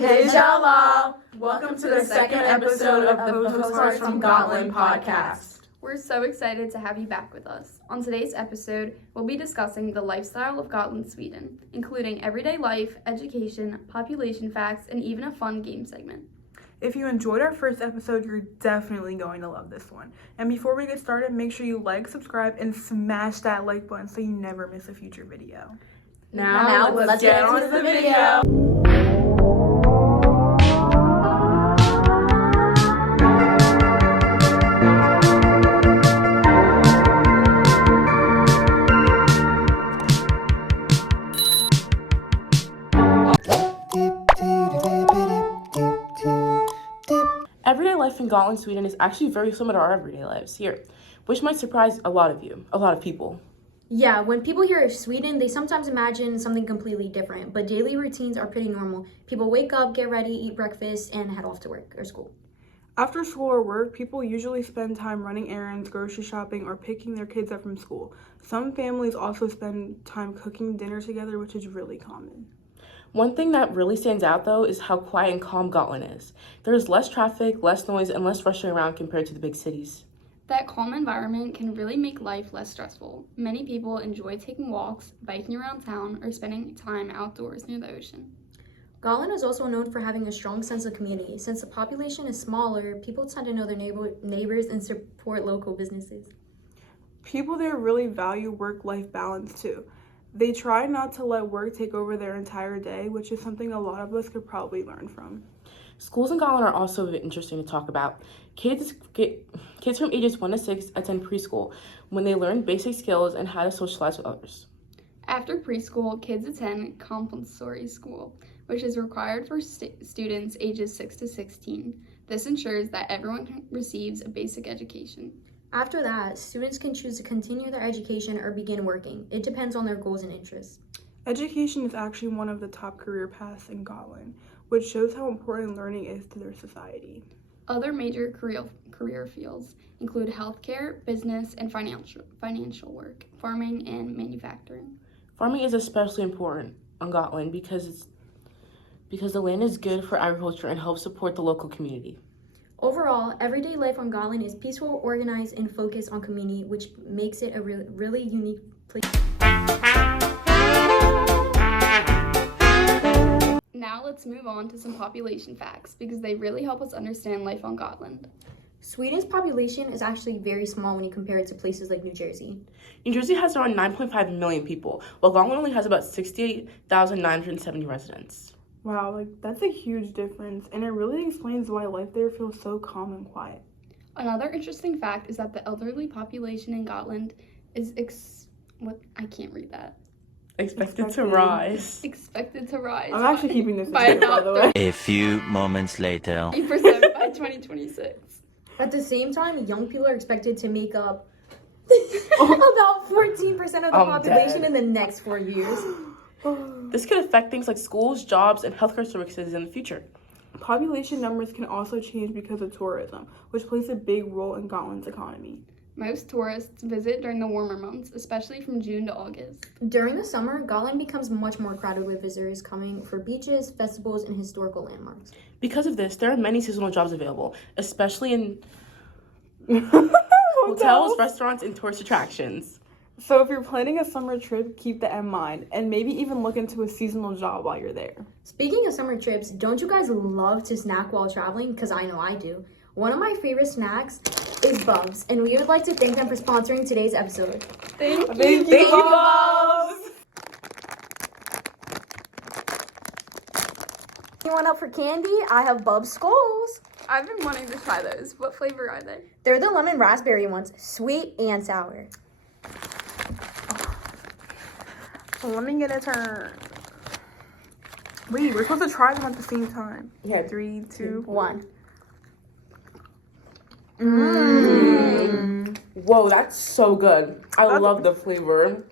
Hey Jala! Welcome to the second episode of the Postcards from Gotland podcast. We're so excited to have you back with us. On today's episode, we'll be discussing the lifestyle of Gotland, Sweden, including everyday life, education, population facts, and even a fun game segment. If you enjoyed our first episode, you're definitely going to love this one. And before we get started, make sure you like, subscribe, and smash that like button so you never miss a future video. Now let's get on to the video. Everyday life in Gotland, Sweden is actually very similar to our everyday lives here, which might surprise a lot of people. Yeah, when people hear Sweden, they sometimes imagine something completely different, but daily routines are pretty normal. People wake up, get ready, eat breakfast, and head off to work or school. After school or work, people usually spend time running errands, grocery shopping, or picking their kids up from school. Some families also spend time cooking dinner together, which is really common. One thing that really stands out, though, is how quiet and calm Gotland is. There's less traffic, less noise, and less rushing around compared to the big cities. That calm environment can really make life less stressful. Many people enjoy taking walks, biking around town, or spending time outdoors near the ocean. Gotland is also known for having a strong sense of community. Since the population is smaller, people tend to know their neighbors and support local businesses. People there really value work-life balance, too. They try not to let work take over their entire day, which is something a lot of us could probably learn from. Schools in Gotland are also a bit interesting to talk about. Kids from ages 1 to 6 attend preschool when they learn basic skills and how to socialize with others. After preschool, kids attend compulsory school, which is required for students ages 6 to 16. This ensures that everyone receives a basic education. After that, students can choose to continue their education or begin working. It depends on their goals and interests. Education is actually one of the top career paths in Gotland, which shows how important learning is to their society. Other major career fields include healthcare, business, and financial work, farming, and manufacturing. Farming is especially important on Gotland because the land is good for agriculture and helps support the local community. Overall, everyday life on Gotland is peaceful, organized, and focused on community, which makes it a really unique place. Now let's move on to some population facts because they really help us understand life on Gotland. Sweden's population is actually very small when you compare it to places like New Jersey. New Jersey has around 9.5 million people, while Gotland only has about 68,970 residents. Wow, that's a huge difference, and it really explains why life there feels so calm and quiet. Another interesting fact is that the elderly population in Gotland is I can't read that. Expected to rise. Expected to rise. I'm actually keeping this by in, by the way. A few moments later. 3% by 2026. At the same time, young people are expected to make up about 14% of the population in the next 4 years. This could affect things like schools, jobs, and healthcare services in the future. Population numbers can also change because of tourism, which plays a big role in Gotland's economy. Most tourists visit during the warmer months, especially from June to August. During the summer, Gotland becomes much more crowded with visitors coming for beaches, festivals, and historical landmarks. Because of this, there are many seasonal jobs available, especially in hotels, restaurants, and tourist attractions. So if you're planning a summer trip, keep that in mind, and maybe even look into a seasonal job while you're there. Speaking of summer trips, don't you guys love to snack while traveling? Because I know I do. One of my favorite snacks is Bubs, and we would like to thank them for sponsoring today's episode. Thank you, Bubs! Anyone up for candy? I have Bubs Skulls. I've been wanting to try those. What flavor are they? They're the lemon raspberry ones, sweet and sour. Let me get a turn. Wait, we're supposed to try them at the same time. Yeah. 3, 2, 1. Whoa, that's so good. I love the flavor.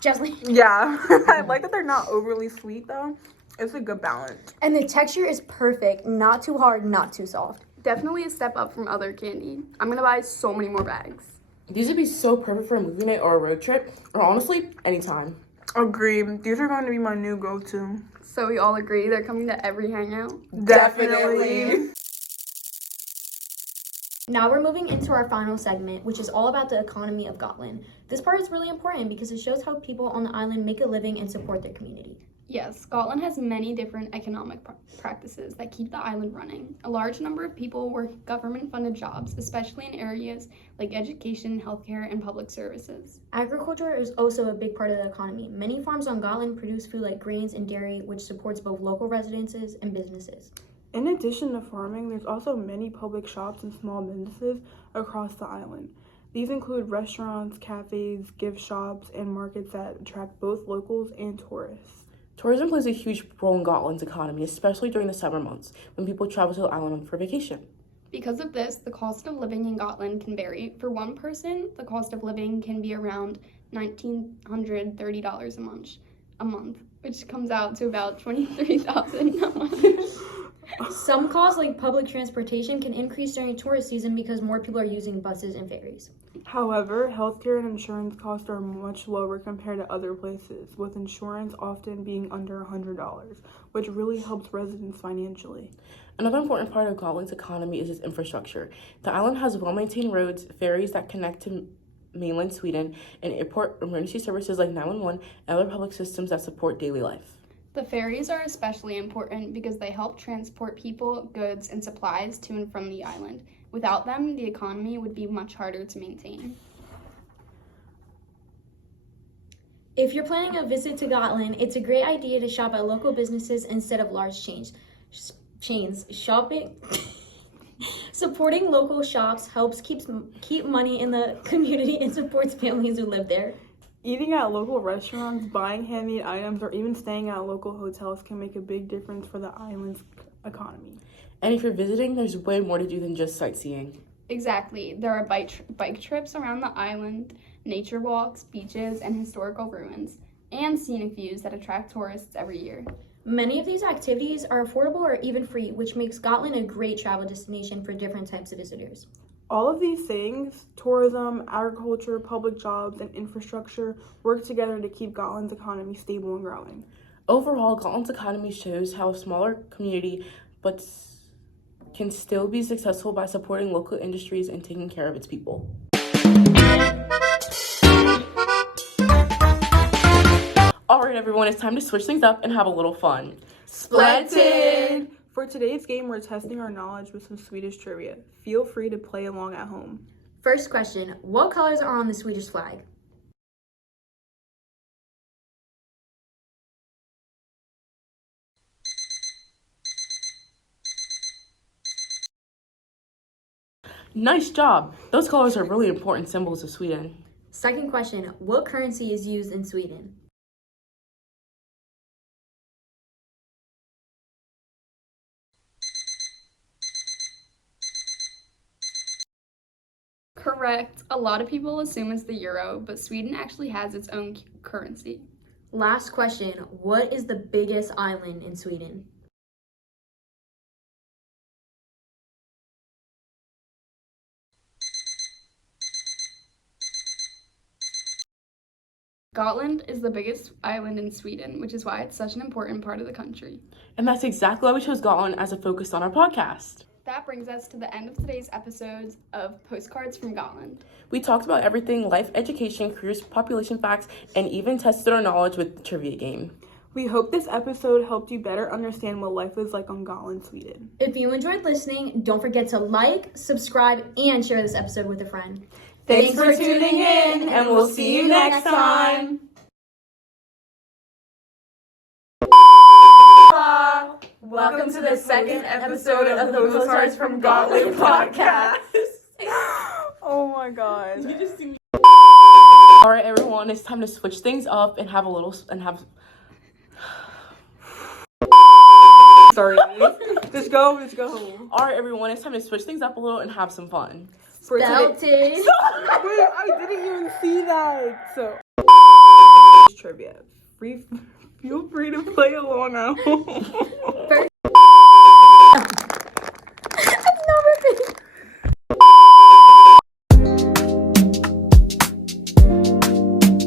Jasmine. Yeah, I like that they're not overly sweet though. It's a good balance. And the texture is perfect. Not too hard, not too soft. Definitely a step up from other candy. I'm gonna buy so many more bags. These would be so perfect for a movie night or a road trip, or honestly, anytime. Agreed. These are going to be my new go-to. So we all agree they're coming to every hangout? Definitely. Now we're moving into our final segment, which is all about the economy of Gotland. This part is really important because it shows how people on the island make a living and support their community. Yes, Scotland has many different economic practices that keep the island running. A large number of people work government-funded jobs, especially in areas like education, healthcare, and public services. Agriculture is also a big part of the economy. Many farms on Gotland produce food like grains and dairy, which supports both local residences and businesses. In addition to farming, there's also many public shops and small businesses across the island. These include restaurants, cafes, gift shops, and markets that attract both locals and tourists. Tourism plays a huge role in Gotland's economy, especially during the summer months when people travel to the island for vacation. Because of this, the cost of living in Gotland can vary. For one person, the cost of living can be around $1,930 a month, which comes out to about $23,000 a month. Some costs, like public transportation, can increase during tourist season because more people are using buses and ferries. However, healthcare and insurance costs are much lower compared to other places, with insurance often being under $100, which really helps residents financially. Another important part of Gotland's economy is its infrastructure. The island has well-maintained roads, ferries that connect to mainland Sweden, and airport emergency services like 911 and other public systems that support daily life. The ferries are especially important because they help transport people, goods, and supplies to and from the island. Without them, the economy would be much harder to maintain. If you're planning a visit to Gotland, it's a great idea to shop at local businesses instead of large chains. Shopping, supporting local shops helps keep money in the community and supports families who live there. Eating at local restaurants, buying handmade items, or even staying at local hotels can make a big difference for the island's economy. And if you're visiting, there's way more to do than just sightseeing. Exactly. There are bike trips around the island, nature walks, beaches, and historical ruins, and scenic views that attract tourists every year. Many of these activities are affordable or even free, which makes Scotland a great travel destination for different types of visitors. All of these things, tourism, agriculture, public jobs, and infrastructure, work together to keep Gotland's economy stable and growing. Overall, Gotland's economy shows how a smaller community but can still be successful by supporting local industries and taking care of its people. Alright everyone, it's time to switch things up and have a little fun. Splendid! For today's game, we're testing our knowledge with some Swedish trivia. Feel free to play along at home. First question, what colors are on the Swedish flag? Nice job! Those colors are really important symbols of Sweden. Second question, what currency is used in Sweden? Correct. A lot of people assume it's the euro, but Sweden actually has its own currency. Last question, what is the biggest island in Sweden? Gotland is the biggest island in Sweden, which is why it's such an important part of the country. And that's exactly why we chose Gotland as a focus on our podcast. That brings us to the end of today's episodes of Postcards from Gotland. We talked about everything: life, education, careers, population facts, and even tested our knowledge with the trivia game. We hope this episode helped you better understand what life is like on Gotland, Sweden. If you enjoyed listening, don't forget to like, subscribe, and share this episode with a friend. Thanks for tuning in, and we'll see you next time. Welcome to the second episode of the Postcards from Gotland podcast. Oh my god. Alright everyone, it's time to switch things up and have a little Sorry. Just go. Alright everyone, it's time to switch things up a little and have some fun. Spelted. Wait, I didn't even see that. So trivia. Feel free to play along at home.